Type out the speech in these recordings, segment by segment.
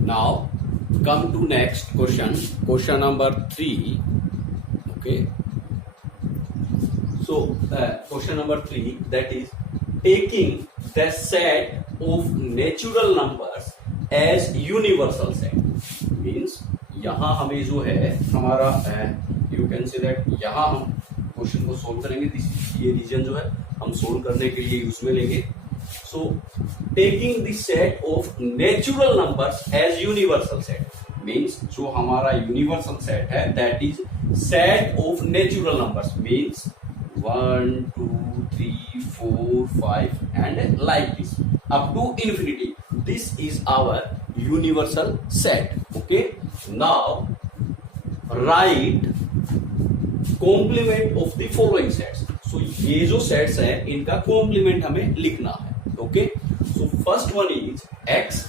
Now come to next question. Question number 3. Okay. So question number 3, that is taking the set of natural numbers as universal set. Means यहाँ हमें जो है हमारा you can say that यहाँ हम question को solve करेंगे. ये रीजन जो है हम सोल्व करने के लिए यूज में लेंगे. So taking the set of natural numbers as universal set means जो हमारा यूनिवर्सल सेट है that is set of natural numbers means 1 2 3 4 5 and like this up to infinity. This is our universal set. Okay, now write complement of the following sets. So ये जो sets हैं इनका complement हमें लिखना है. Okay, so first one is x,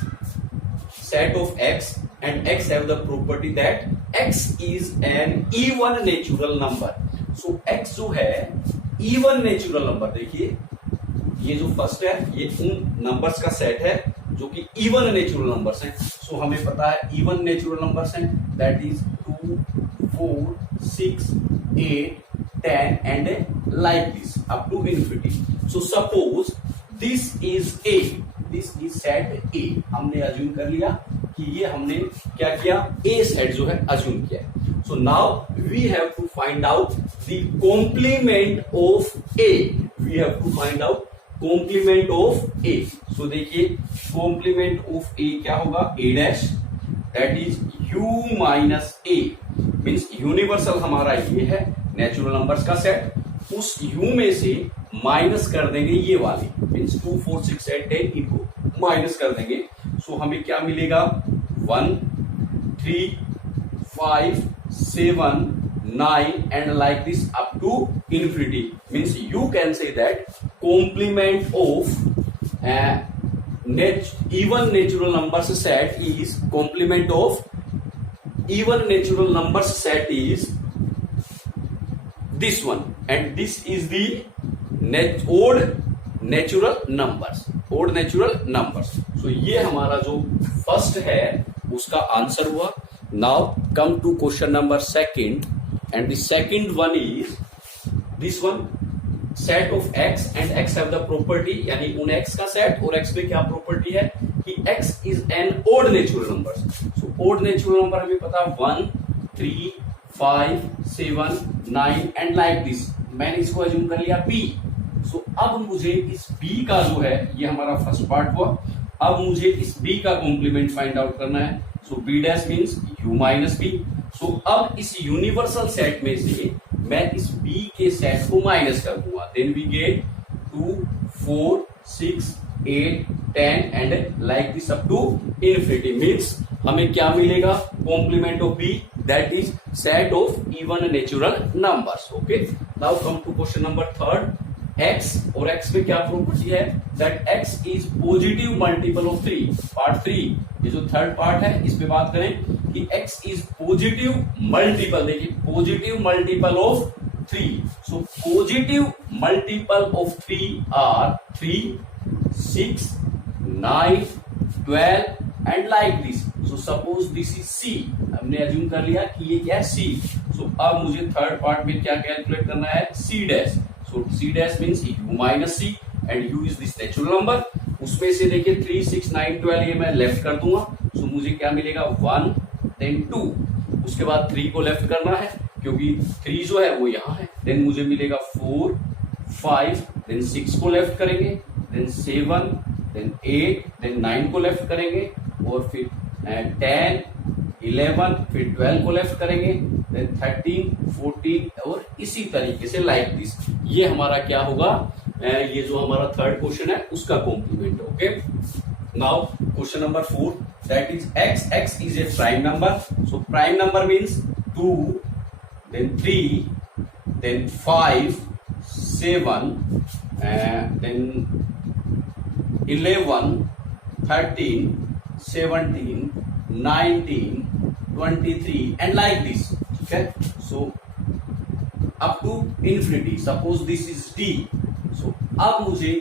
set of x, and x have the property that x is an even natural number. So x जो है even natural number. देखिए ये जो फर्स्ट है ये उन नंबर्स का सेट है जो कि इवन नेचुरल नंबर्स हैं. सो हमें पता है इवन नेचुरल नंबर्स हैं that is 2 4 6 8 10 and like this up to infinity. So suppose this is A, this is set A. हमने अज्यूम कर लिया कि ये हमने क्या किया, ए सेट जो है अज्यूम किया. So now we have to find out the complement of A. We have to find out complement of A. So देखिए कॉम्प्लीमेंट ऑफ ए क्या होगा, A dash that is U minus A. Means universal हमारा ये है natural numbers का set. उस U में से माइनस कर देंगे ये वाले मीन्स 2 4 6 8 10 इनको माइनस कर देंगे. सो हमें क्या मिलेगा 1 3 5 7 9 and like this up to infinity. Means you can say that complement of even natural numbers set is complement of even natural numbers set is this one and this is the odd natural numbers. odd natural numbers. So ये हमारा जो first है उसका answer हुआ. Now come to question number second. And the second one is this one, set of x and x have the property यानी उन x का set और x में क्या प्रॉपर्टी है कि x is an odd natural number. So odd natural number हमें पता 1 3 5 7 9 and like this. मैंने इसको अज्यूम कर लिया b. So अब मुझे इस b का जो है ये हमारा फर्स्ट पार्ट हुआ. अब मुझे इस b का कॉम्प्लीमेंट फाइंड आउट करना है. सो b dash means u minus b. सो अब इस यूनिवर्सल सेट में से मैं इस b के सेट को माइनस कर दूंगा. Then we get 2 4 6 8 10 and like this up to infinity. Means हमें क्या मिलेगा, complement of b that is set of even natural numbers. Okay, now come to question number third. x और x में क्या property है that x is positive multiple of 3. Part 3 ये जो third part है इस पे बात करें कि x इज पॉजिटिव मल्टीपल. देखिए positive multiple of 3. So positive multiple of 3 are 3 6 9 12 and like this. So suppose this is c. हमने अज्यूम कर लिया कि ये क्या है c. सो अब मुझे थर्ड पार्ट में क्या कैलकुलेट करना है, c dash. So c dash means u minus c and u is this natural number. उसमें से देखिए 3 6 9 12 ये मैं लेफ्ट कर दूंगा. So मुझे क्या मिलेगा 1 then 2. उसके बाद 3 को लेफ्ट करना है क्योंकि 3 जो है वो यहाँ है. देन मुझे मिलेगा 4 5 then 6 को लेफ्ट करेंगे, then 7 then 8 then 9 को लेफ्ट करेंगे और फिर 10 11 फिर 12 को लेफ्ट करेंगे, देन 13 14 और इसी तरीके से लाइक दिस. ये हमारा क्या होगा, ये जो हमारा थर्ड क्वेश्चन है उसका complement. Okay, now question number 4 that is x. x is a prime number. So prime number means 2 then 3 then 5 7 then 11 13 17 19 23 and like this. Okay, so up to infinity. Suppose this is d. So अब मुझे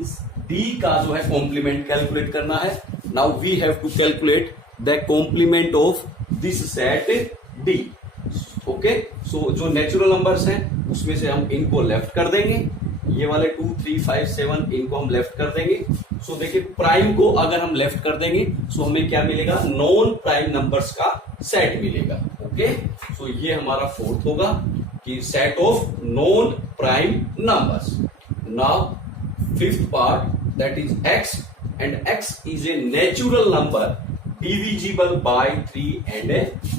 इस d का जो है complement calculate करना है. Now we have to calculate the complement of this set D. Okay, so जो natural numbers हैं उसमें से हम इनको लेफ्ट कर देंगे, ये वाले 2 3 5 7 इनको हम लेफ्ट कर देंगे। सो देखिए प्राइम को अगर हम लेफ्ट कर देंगे सो हमें क्या मिलेगा, नॉन प्राइम नंबर्स का सेट मिलेगा। ओके, सो ये हमारा फोर्थ होगा कि set of non prime numbers. Now fifth part that is x, and x is a natural number divisible by 3 and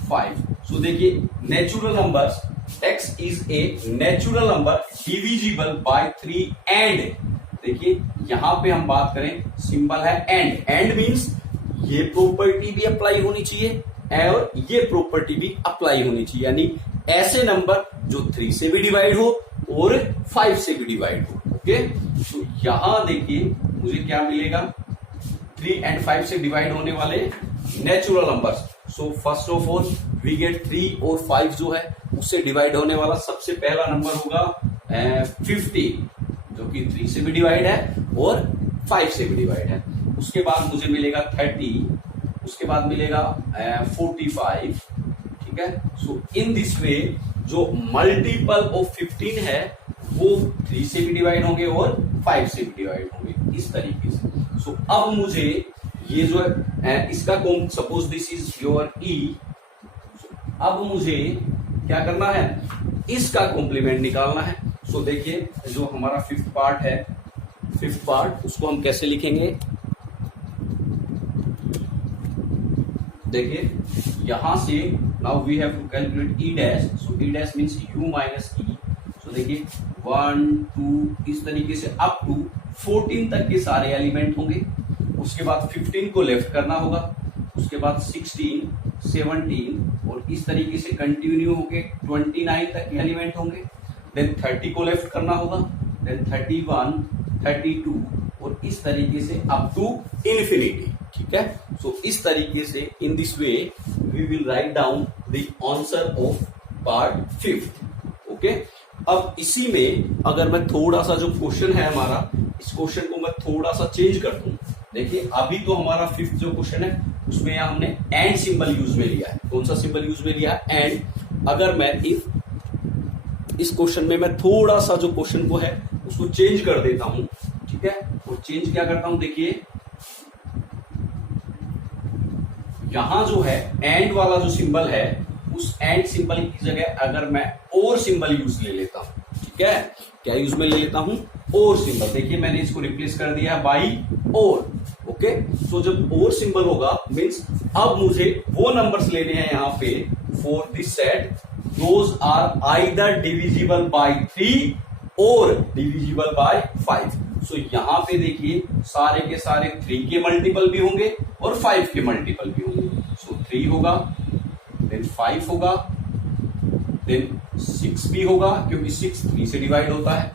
5। सो देखिए natural numbers, x is a natural number divisible by 3 and, देखिए यहां पे हम बात करें symbol है and, and means ये property भी अप्लाई होनी चाहिए और ये प्रॉपर्टी भी अप्लाई होनी चाहिए, यानी ऐसे नंबर जो 3 से भी डिवाइड हो और 5 से भी डिवाइड हो। ओके, तो यहां देखिए मुझे क्या मिलेगा, 3 and 5 से डिवाइड होने वाले natural numbers. So first of all we get 3 और 5 जो है उससे डिवाइड होने वाला सबसे पहला नंबर होगा 15, जो कि 3 से भी डिवाइड है और 5 से भी डिवाइड है। उसके बाद मुझे मिलेगा 30, उसके बाद मिलेगा 45। ठीक है, सो इन दिस वे जो मल्टीपल ऑफ 15 है वो 3 से भी डिवाइड होंगे और 5 से भी डिवाइड होंगे, इस तरीके से। सो अब मुझे ये जो है इसका सपोज दिस इज योर ई, अब मुझे क्या करना है, इसका कॉम्प्लीमेंट निकालना है। सो देखिए जो हमारा फिफ्थ पार्ट है, फिफ्थ पार्ट उसको हम कैसे लिखेंगे, देखिए यहां से now we have to calculate E dash. So E dash means U minus E. So देखिए 1 2 इस तरीके से अप टू 14 तक के सारे एलिमेंट होंगे। उसके बाद 15 को लेफ्ट करना होगा, उसके बाद 16 17 और इस तरीके से कंटिन्यू होके 29 तक के एलिमेंट होंगे। देन 30 को लेफ्ट करना होगा, देन 31 32 और इस तरीके से अप टू इन्फिनिटी। ठीक है, सो इस तरीके से in this way we will write down the answer of part fifth. Okay, अब इसी में अगर मैं थोड़ा सा जो क्वेश्चन है हमारा, इस क्वेश्चन को मैं थोड़ा सा चेंज कर दूं। देखिए अभी तो हमारा फिफ्थ जो क्वेश्चन है उसमें यहां हमने एंड सिंबल यूज में लिया है। कौन सा सिंबल यूज में लिया है, एंड। अगर मैं इस क्वेश्चन में मैं थोड़ा सा जो क्वेश्चन को है उसको चेंज कर देता हूं। ठीक है, और चेंज क्या करता हूं, देखिए यहां जो है एंड वाला जो सिंबल है उस एंड सिंबल की जगह अगर मैं और सिंबल यूज ले लेता हूं। ठीक है, क्या यूज में ले लेता हूं, और सिंबल। देखिए मैंने इसको रिप्लेस कर दिया है बाई और। ओके, सो जब और सिंबल होगा मींस अब मुझे वो नंबर्स लेने हैं यहां पे for this set, those are either divisible by 3 और डिविजिबल बाय 5। सो यहां पे देखिए सारे के सारे 3 के मल्टीपल भी होंगे और 5 के मल्टीपल भी होंगे। सो 3 होगा, देन 5 होगा, देन 6 भी होगा क्योंकि 6 3 से डिवाइड होता है।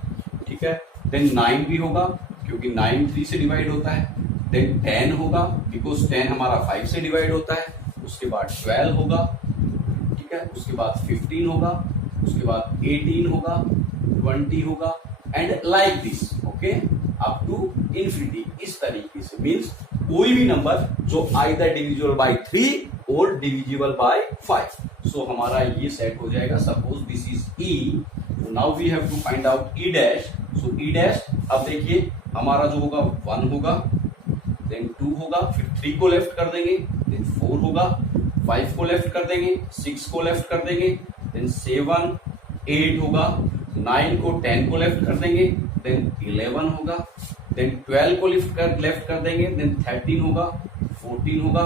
ठीक है, देन 9 भी होगा क्योंकि 9 3 से डिवाइड होता है। देन 10 होगा बिकॉज 10 हमारा 5 से डिवाइड होता है। उसके बाद 12 होगा। ठीक है, उसके बाद 15 होगा, उसके बाद 18 होगा, 20 होगा and like this. Okay, up to infinity, इस तरीके से। मींस कोई भी नंबर जो आइदर डिविजिबल बाय 3 और डिविजिबल बाय 5। सो हमारा ये सेट हो जाएगा। Suppose this is E, now we have to find out E dash. So E dash, अब देखिए हमारा जो होगा 1 होगा, देन 2 होगा, फिर 3 को लेफ्ट कर देंगे, देन 4 होगा, 5 को लेफ्ट कर देंगे, 6 को लेफ्ट कर देंगे, देन 7 8 होगा, 9 को 10 को लेफ्ट कर देंगे, देन 11 होगा, देन 12 को लेफ्ट कर देंगे, देन 13 होगा, 14 होगा,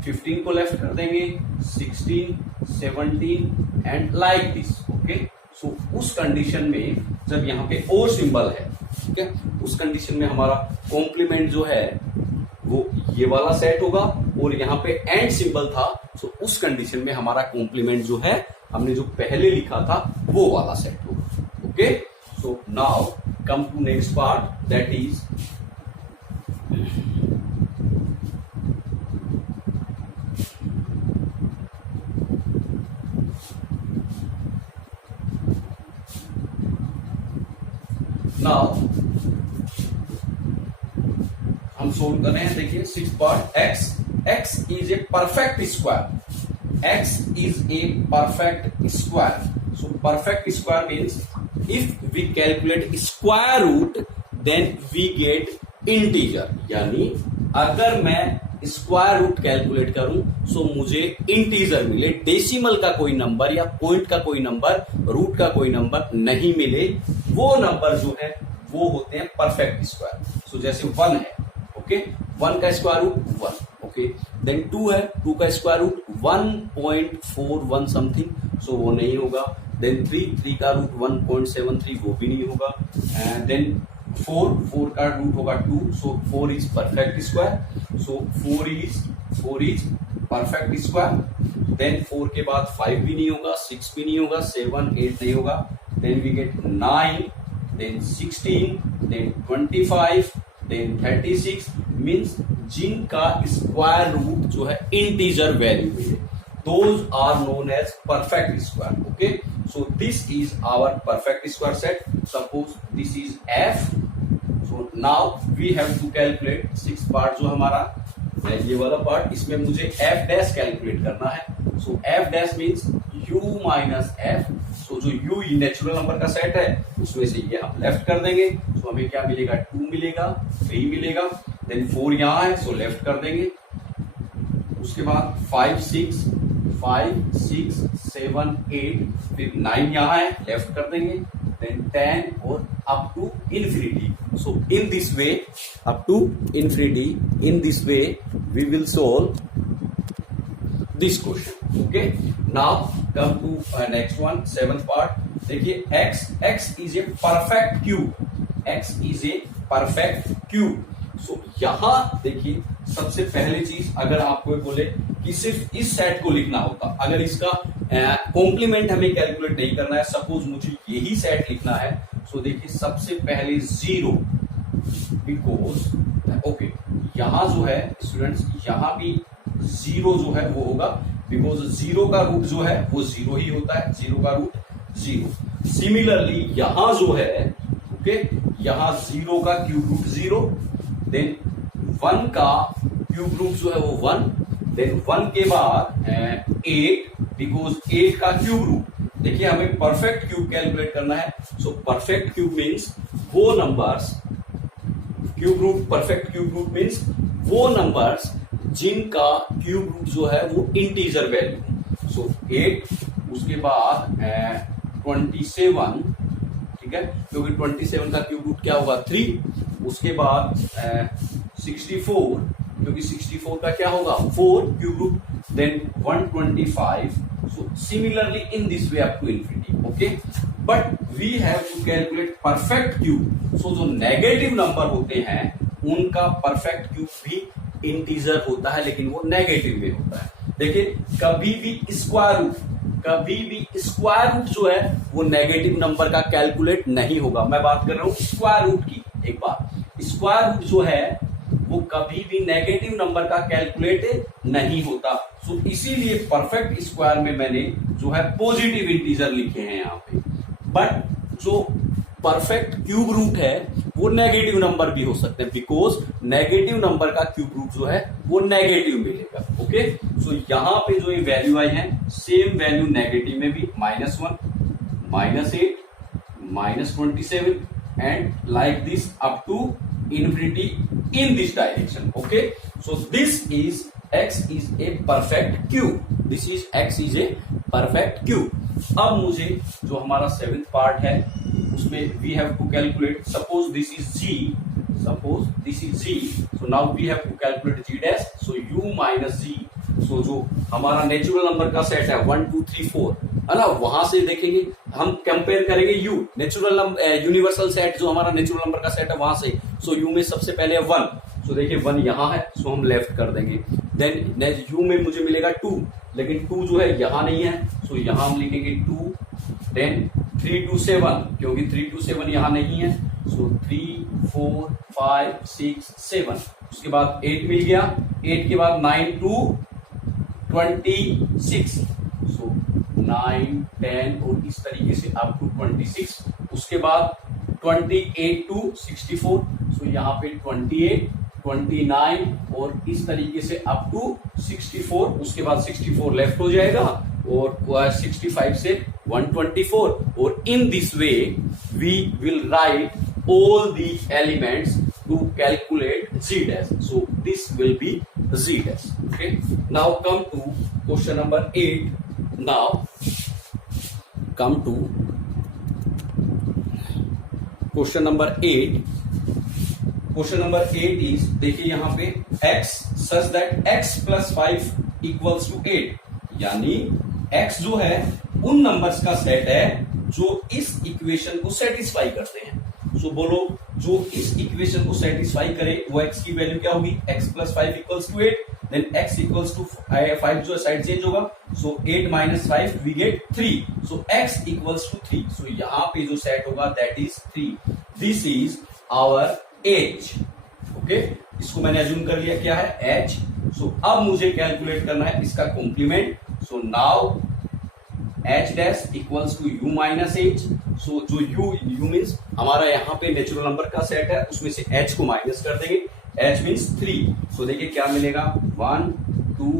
15 को लेफ्ट कर देंगे, 16 17 एंड लाइक दिस। ओके, सो उस कंडीशन में जब यहाँ पे और सिंबल है, ठीक है, उस कंडीशन में हमारा कॉम्प्लीमेंट जो है वो ये वाला सेट होगा और यहाँ पे एंड सिंबल था। सो उस कंडीशन में हमारा कॉम्प्लीमेंट जो है हमने जो पहले लिखा था वो वाला सेट होगा। Okay, so now come to next part that is now हम सोल्व कर रहे हैं। देखिए 6 part x x is a perfect square. X is a perfect square. So perfect square means if we calculate square root then we get integer. यानी अगर मैं square root calculate करूं तो मुझे इंटीजर मिले, डेसिमल का कोई नंबर या पॉइंट का कोई नंबर, रूट का कोई नंबर नहीं मिले, वो नंबर जो है वो होते हैं परफेक्ट स्क्वायर. सो जैसे 1 है, ओके, 1 का स्क्वायर रूट 1, ओके, देन 2 है, 2 का स्क्वायर रूट 1.41 समथिंग, सो वो नहीं होगा. देन 3 का रूट 1.73, वो भी नहीं होगा. एंड देन 4 का रूट होगा 2, so 4 is perfect square. So 4 is perfect square. Then 4 के बाद 5 भी नहीं होगा, 6 भी नहीं होगा, 7 8 नहीं होगा. Then we get 9, then 16, then 25, then 36 means जिनका स्क्वायर रूट जो है इंटीजर वैल्यू है, those are known as perfect square. Okay, so this is our perfect square set. Suppose this is f. So now we have to calculate 6 part जो हमारा ये वाला part, इसमें मुझे f डैश कैलकुलेट करना है. So f dash means u minus f. So जो u natural number का सेट है उसमें से ये हम लेफ्ट कर देंगे. So हमें क्या मिलेगा, 2 मिलेगा, 3 मिलेगा, देन 4 यहाँ है, सो लेफ्ट कर देंगे. उसके बाद 5 6 7 8, फिर 9 यहाँ है, लेफ्ट कर देंगे, देन 10 और up to infinity. So in this way up to infinity, in this way we will solve this question. Okay, now come to next one, 7th part. देखिए x is a perfect cube. x is a perfect cube. So यहां देखिए सबसे पहली चीज, अगर आपको बोले कि सिर्फ इस सेट को लिखना होता, अगर इसका कॉम्प्लीमेंट हमें कैलकुलेट नहीं करना है, सपोज मुझे यही सेट लिखना है, सो देखिए सबसे पहले 0, बिकॉज ओके यहां जो है स्टूडेंट्स, यहां भी 0 जो है वो होगा, बिकॉज 0 का रूट जो है वो 0 ही होता है, 0 का रूट 0. सिमिलरली यहां जो है, ओके, यहां 0 का क्यूब रूट 0, देन 1 का क्यूब रूट जो है वो 1, देन 1 के बाद 8, बिकॉज 8 का क्यूब रूट. देखिए हमें परफेक्ट क्यूब कैलकुलेट करना है. सो परफेक्ट क्यूब मीन्स वो numbers, cube root, perfect cube root means वो नंबर्स जिनका क्यूब रूट जो है वो इंटीजर वैल्यू. सो 8, उसके बाद 27, ठीक है, क्योंकि 27 का क्यूब रूट क्या होगा 3. उसके बाद 64, क्योंकि 64 का क्या होगा 4 cube root, then 125. So similarly in this way up to infinity. Okay, but we have to calculate perfect cube. So जो नेगेटिव नंबर होते हैं उनका परफेक्ट क्यूब भी इंटीजर होता है, लेकिन वो नेगेटिव में होता है. देखिए कभी भी स्क्वायर रूट जो है वो नेगेटिव नंबर का कैलकुलेट नहीं होगा. मैं बात कर रहा हूं स्क्वायर रूट की. एक बार स्क्वायर रूट जो है वो कभी भी नेगेटिव नंबर का कैलकुलेट नहीं होता. सो इसीलिए परफेक्ट स्क्वायर में मैंने जो है पॉजिटिव इंटीजर लिखे हैं यहां पे. बट जो परफेक्ट क्यूब रूट है वो नेगेटिव नंबर भी हो सकते हैं, बिकॉज नेगेटिव नंबर का क्यूब रूट जो है वो नेगेटिव मिलेगा. ओके, सो यहां पे जो ये वैल्यू आई है सेम वैल्यू नेगेटिव में भी, -1, -8, -27 and like this up to infinity in this direction. Okay, so this is x is a perfect cube. This is x is a perfect cube. अब मुझे जो हमारा 7th पार्ट है उसमें we have to calculate, suppose this is g, so now we have to calculate g dash. So u minus g. So जो हमारा natural number का set है 1 2 3 4 है ना, वहां से देखेंगे हम कंपेयर करेंगे u natural number, universal set जो हमारा नेचुरल नंबर का सेट है वहां से. सो u में सबसे पहले 1, सो देखिए 1 यहां है, सो हम लेफ्ट कर देंगे. देन u में मुझे मिलेगा 2, लेकिन 2 जो है यहां नहीं है, सो यहां हम लिखेंगे 2. देन 3 2 7, क्योंकि 3 2 7 यहां नहीं है, सो 3 4 5 6 7. उसके बाद 8 मिल गया, 8 के बाद 9 2 26, सो 9 10 और इस तरीके से अप टू 26. उसके बाद 28 टू 64, सो यहाँ पे 28, 29 और इस तरीके से अप टू 64, उसके बाद 64 लेफ्ट हो जाएगा और 65 से 124, और in this way we will write all the elements to calculate z dash. So this will be z dash. Okay. Now come to question number 8. Now come to question number 8. Question number 8 is, देखिए यहां पे x such that x plus 5 equals to 8, यानी x जो है उन numbers का set है जो इस इक्वेशन को सेटिस्फाई करते हैं। सो बोलो जो इस इक्वेशन को सेटिस्फाई करे वो x की वैल्यू क्या होगी, x plus 5 equals to 8, then x equals to 5 जो साइड चेंज होगा, so 8 minus 5 we get 3, so x equals to 3, so यहां पे जो सेट होगा that is 3, this is our h। Okay, इसको मैंने अज्यूम कर लिया क्या है h। सो अब मुझे कैलकुलेट करना है इसका complement, so now h dash equals to u minus h। So जो u मीन्स हमारा यहाँ पे नेचुरल नंबर का सेट है, उसमें से h को माइनस कर देंगे, h मीन्स 3। सो देखिए क्या मिलेगा, 1 2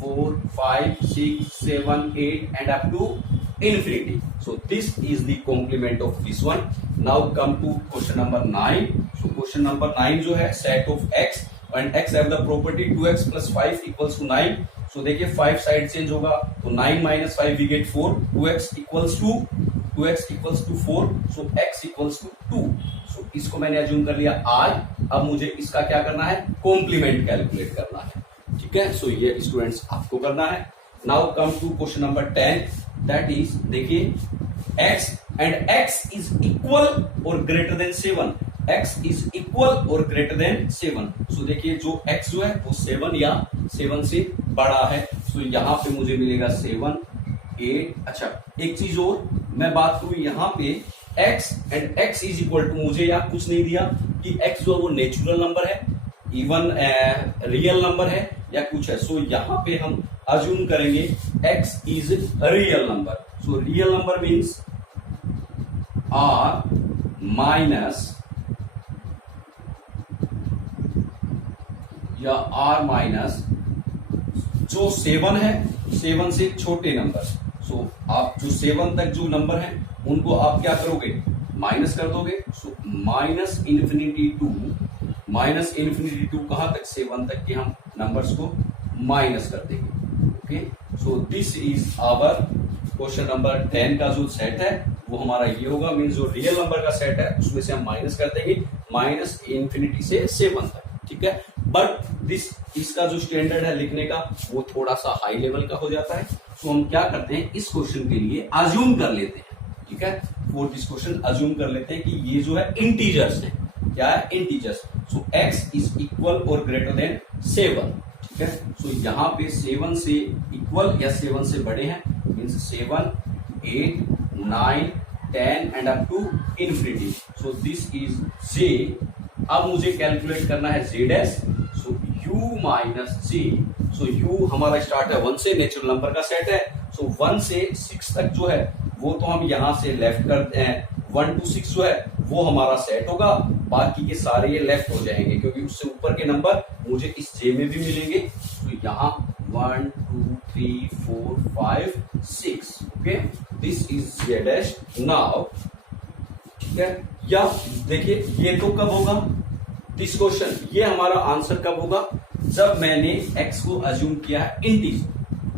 4 5 6 7 8 and up to infinity. So this is the complement of this one. Now come to question number 9. So question number 9 जो है set of x and x have the property 2x plus 5 equals to 9. So देखिए 5 side change होगा तो 9 minus 5 we get 4, 2x equals to 4, so x equals to 2. So इसको मैंने assume कर लिया r। अब मुझे इसका क्या करना है, कॉम्प्लीमेंट कैलकुलेट करना है, ठीक है। सो ये स्टूडेंट्स आपको करना है। Now come to question number 10, that is देखिए x and x is equal और greater than 7, x is equal और ग्रेटर देन 7। सो देखिए जो x जो है वो 7 या 7 से बड़ा है, सो यहां पे मुझे मिलेगा 7 8। अच्छा एक चीज और मैं बात करूं, यहाँ पे x and x is equal to, मुझे यहाँ कुछ नहीं दिया कि x जो है वो नेचुरल नंबर है, इवन रियल नंबर है या कुछ है। सो यहाँ पे हम अज्यूम करेंगे x is real number. So real number means r minus या r माइनस जो 7 है, 7 से छोटे नंबर। सो आप जो 7 तक जो नंबर है उनको आप क्या करोगे, माइनस कर दोगे। सो माइनस इन्फिनिटी टू कहां तक, 7 तक के हम नंबर्स को माइनस कर देंगे। Okay, so this is our question number 10 का जो सेट है वो हमारा ये होगा, मीन्स जो रियल नंबर का सेट है उसमें से हम माइनस कर देंगे माइनस इन्फिनिटी से 7 तक, ठीक है। बट इसका जो स्टैंडर्ड है लिखने का वो थोड़ा सा हाई लेवल का हो जाता है। तो हम क्या करते हैं, इस क्वेश्चन के लिए अज्यूम कर लेते हैं, ठीक है। फॉर दिस क्वेश्चन अज्यूम कर लेते हैं कि ये जो है इंटीजर्स है, क्या है, integers. So x is equal और ग्रेटर देन 7, ठीक है। सो यहाँ पे 7 से इक्वल या 7 से बड़े हैं, means 7 8 9 10 and up to infinity. So this is j। अब मुझे कैलकुलेट करना है z dash. So u minus j। So u हमारा स्टार्ट है 1 से, नेचुरल नंबर का सेट है। सो 1 से 6 तक जो है वो तो हम यहां से लेफ्ट करते हैं, 1 to 6 जो है वो हमारा सेट होगा, बाकी के सारे ये लेफ्ट हो जाएंगे क्योंकि उससे ऊपर के नंबर मुझे इस जे में भी मिलेंगे। तो यहाँ 1 2 3 4 5 6, okay, this is z dash now, ठीक है। या देखिए ये तो कब होगा, दिस क्वेश्चन, ये हमारा आंसर कब होगा, जब मैंने x को अज्यूम किया है इंटीजर।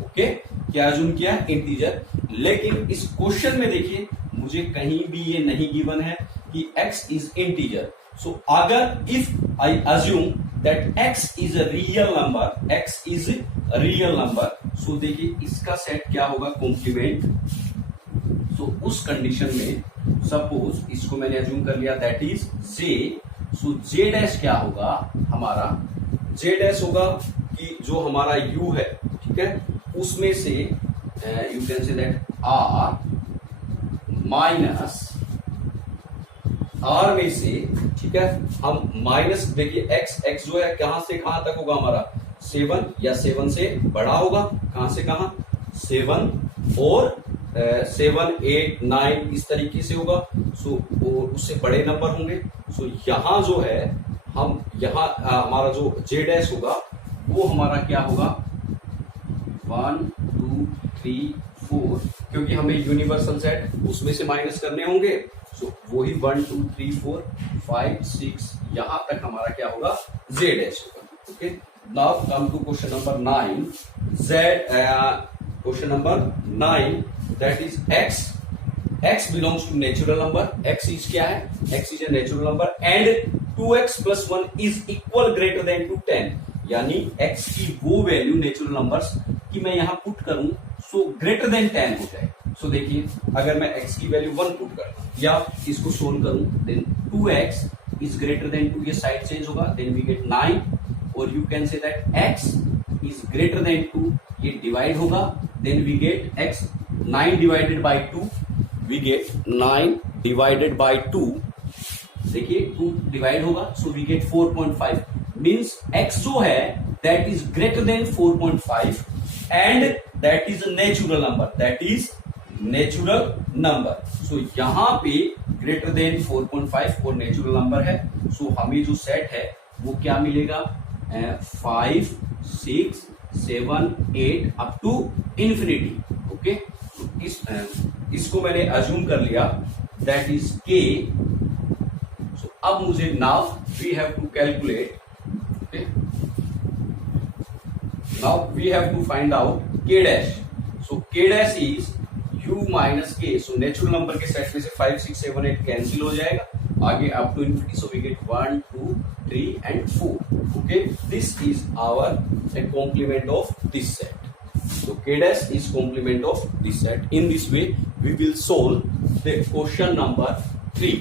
ओके, क्या अज्यूम किया है, इंटीजर। लेकिन इस क्वेश्चन में देखिए मुझे कहीं भी ये नहीं गिवन है कि x इज इंटीजर। सो अगर if I assume that x is a real number, x is real number, so देखिए इसका सेट क्या होगा, कॉम्प्लीमेंट। सो उस कंडीशन में सपोज इसको मैंने अज्यूम कर लिया that is j। So j dash क्या होगा हमारा, j डैश होगा कि जो हमारा u है, ठीक है, उसमें से you can say that r minus r में से, ठीक है, हम माइनस, देखिए x जो है कहां से कहां तक होगा हमारा, 7 या 7 से बड़ा होगा, कहां से कहां, 7 और 7 8 9 इस तरीके से होगा। सो और उससे बड़े नंबर होंगे। सो यहां जो है हम यहाँ हमारा जो z डैश होगा वो हमारा क्या होगा 1 2 3 4, क्योंकि हमें यूनिवर्सल सेट उसमें से माइनस करने होंगे। सो वही 1 2 3 4 5 6 यहां तक हमारा क्या होगा z डैश होगा। Okay, now come to question number 9। Question number 9 that is x belongs to natural number. x is क्या है, x is a natural number and 2x + 1 is equal greater than to 10, यानी x की वो value natural numbers की मैं यहां put करूं so greater than 10 हो जाए। सो देखिए अगर मैं x की वैल्यू 1 पुट करता हूं या इसको सोल्व करूं then 2x is greater than 2, ये साइड चेंज होगा, देन वी गेट 9, और you can say that x is greater than 2, ये डिवाइड होगा, then we get x 9 divided by 2, we get 9 divided by 2, देखिए 2 डिवाइड होगा so we get 4.5, means x जो है that is greater than 4.5 and that is natural number, that is natural number. So यहां पे greater than 4.5 और natural number है, सो हमें जो सेट है वो क्या मिलेगा 5 6 7 8 अप टू इंफिनिटी। ओके, इसको मैंने अज्यूम कर लिया दैट इज k। सो अब मुझे now we have to calculate, okay, now we have to find out k dash. So k dash is u minus k। So natural number के set में से 5 6 7 8 cancel हो जाएगा, आगे up to infinity, so we get 1 2 3 and 4। Okay, this is our complement of this set. So k dash is complement of this set. In this way we will solve the question number 3.